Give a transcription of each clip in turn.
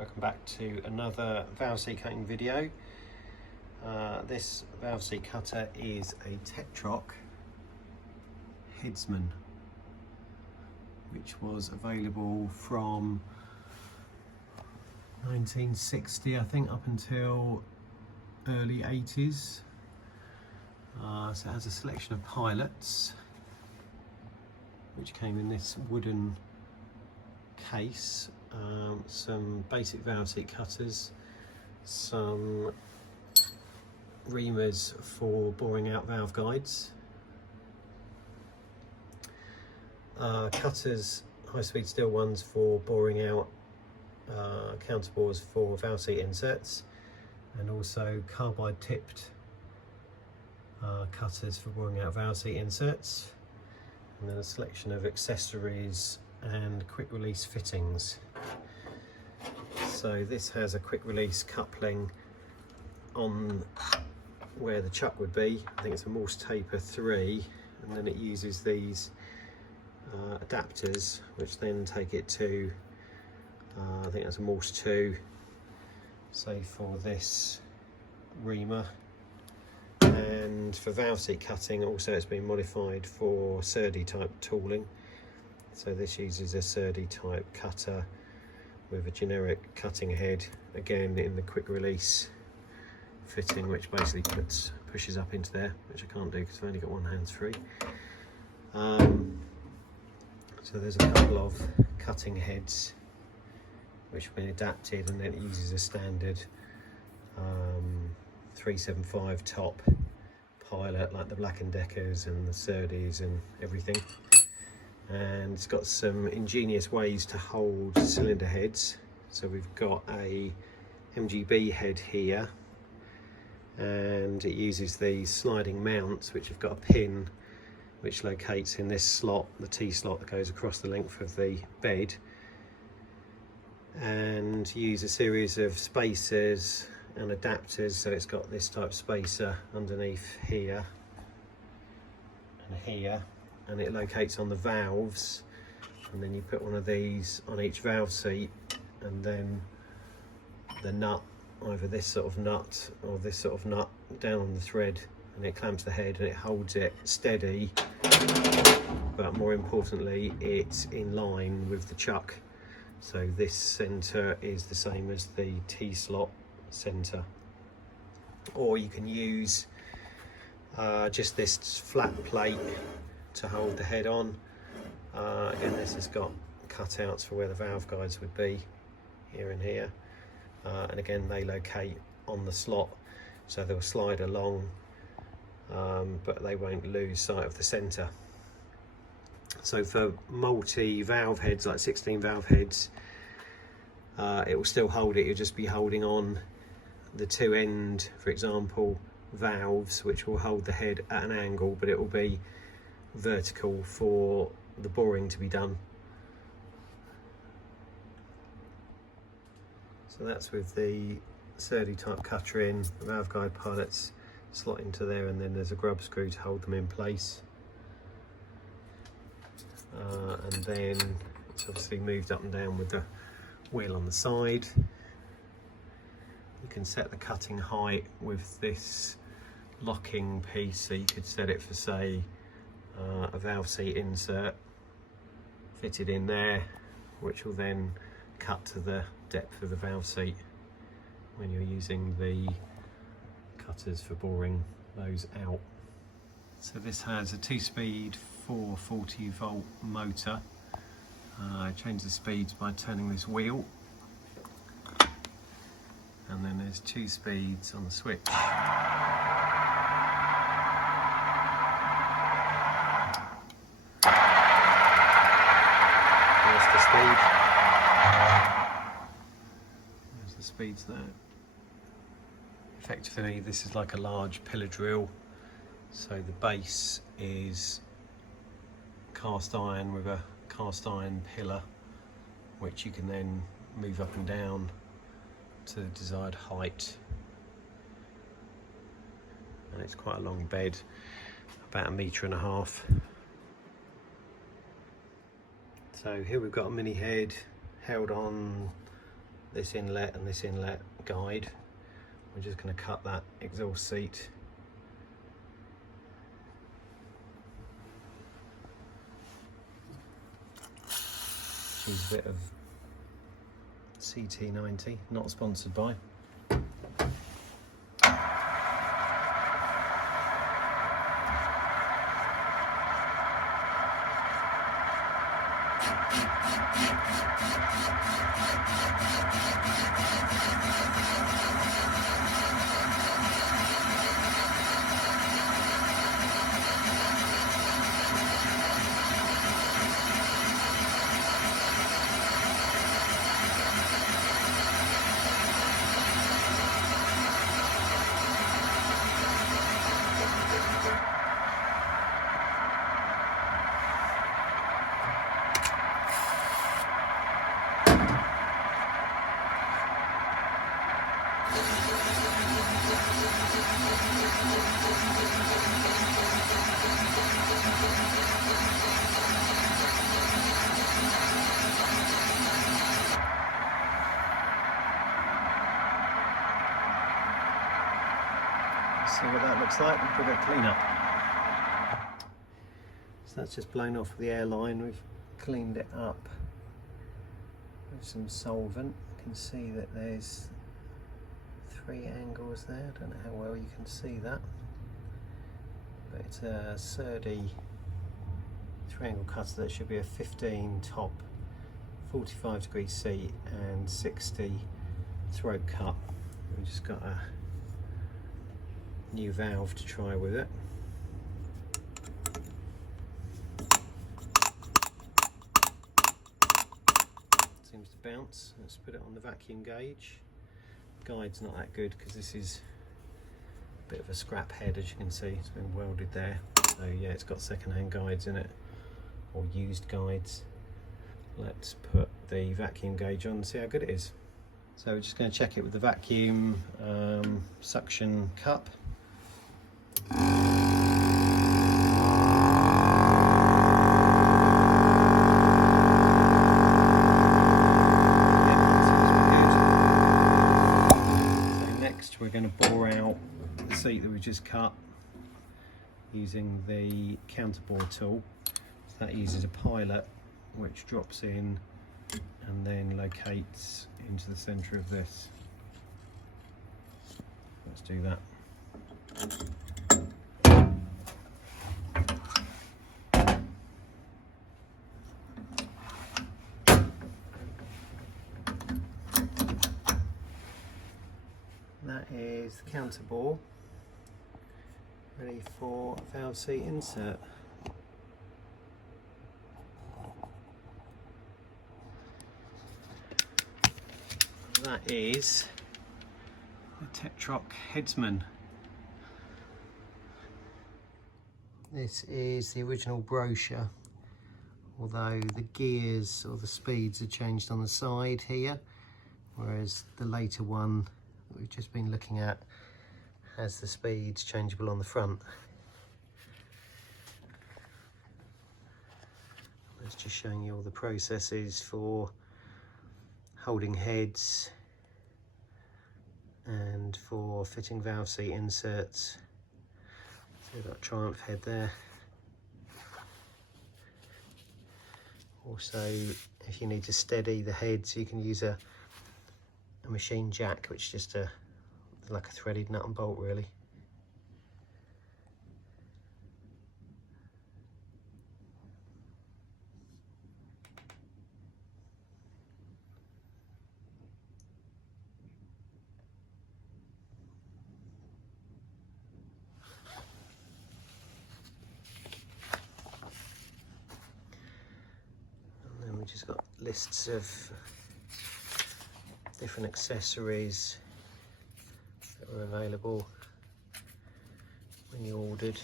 Welcome back to another valve seat cutting video. This valve seat cutter is a Tetroc Headsman, which was available from 1960 I think up until early 80s. So it has a selection of pilots which came in this wooden case, some basic valve seat cutters, some reamers for boring out valve guides, cutters, high speed steel ones for boring out counterbores for valve seat inserts, and also carbide tipped cutters for boring out valve seat inserts, and then a selection of accessories and quick release fittings. So this has a quick release coupling on where the chuck would be. I think it's a Morse taper 3, and then it uses these adapters which then take it to I think that's a Morse 2, say for this reamer. And for valve seat cutting also it's been modified for serdi type tooling. So this uses a serdi type cutter with a generic cutting head, again in the quick release fitting, which basically pushes up into there, which I can't do because I've only got one hands free. So there's a couple of cutting heads which have been adapted, and then it uses a standard 375 top pilot like the Black & Deckers and the Serdis and everything. And it's got some ingenious ways to hold cylinder heads. So we've got a MGB head here, and it uses these sliding mounts which have got a pin which locates in this slot, the T slot that goes across the length of the bed, and use a series of spacers and adapters. So it's got this type spacer underneath here and here, and it locates on the valves, and then you put one of these on each valve seat, and then the nut, either this sort of nut or this sort of nut, down on the thread, and it clamps the head and it holds it steady, but more importantly it's in line with the chuck. So this centre is the same as the T-slot centre. Or you can use just this flat plate to hold the head on. Again, this has got cutouts for where the valve guides would be, here and here. And again, they locate on the slot, so they'll slide along, but they won't lose sight of the centre. So for multi-valve heads, like 16 valve heads, it will still hold it. You'll just be holding on the two end, for example, valves, which will hold the head at an angle, but it will be vertical for the boring to be done. So that's with the serdi type cutter in, the valve guide pilots slot into there, and then there's a grub screw to hold them in place. And then it's obviously moved up and down with the wheel on the side. You can set the cutting height with this locking piece, so you could set it for, say, a valve seat insert fitted in there, which will then cut to the depth of the valve seat when you're using the cutters for boring those out. So this has a 2-speed 440 volt motor. I change the speeds by turning this wheel, and then there's 2 speeds on the switch. There's the speed. There's the speeds there. Effectively, this is like a large pillar drill. So the base is cast iron with a cast iron pillar, which you can then move up and down to the desired height. And it's quite a long bed, about 1.5 meters. So here we've got a mini head held on this inlet and this inlet guide. We're just going to cut that exhaust seat. Use a bit of CT90, not sponsored by. See what that looks like. We'll give it a clean up. So that's just blown off the airline. We've cleaned it up with some solvent. You can see that there's 3 angles there. I don't know how well you can see that, but it's a serdi 3-angle cutter. That should be a 15 top, 45-degree seat and 60 throat cut. We've just got a new valve to try with it. Seems to bounce. Let's put it on the vacuum gauge. Guide's not that good because this is a bit of a scrap head, as you can see. It's been welded there. So yeah, it's got second-hand guides in it, or used guides. Let's put the vacuum gauge on and see how good it is. So we're just going to check it with the vacuum suction cup. We're going to bore out the seat that we just cut using the counterbore tool. So that uses a pilot which drops in and then locates into the centre of this. Let's do that. That is the counterbore ready for valve seat insert. That is the Tetroc Headsman. This is the original brochure, although the gears or the speeds are changed on the side here, whereas the later one that we've just been looking at has the speeds changeable on the front. It's just showing you all the processes for holding heads and for fitting valve seat inserts. So we've got a Triumph head there. Also, if you need to steady the heads, you can use a machine jack, which is just like a threaded nut and bolt really. And then we just got lists of different accessories that were available when you ordered.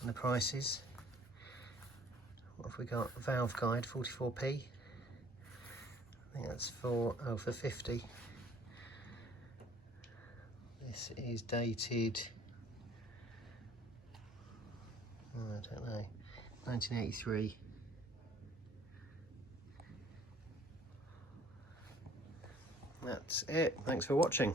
And the prices. What have we got? Valve guide, 44p. I think that's for 50. This is dated, I don't know, 1983. That's it. Thanks for watching.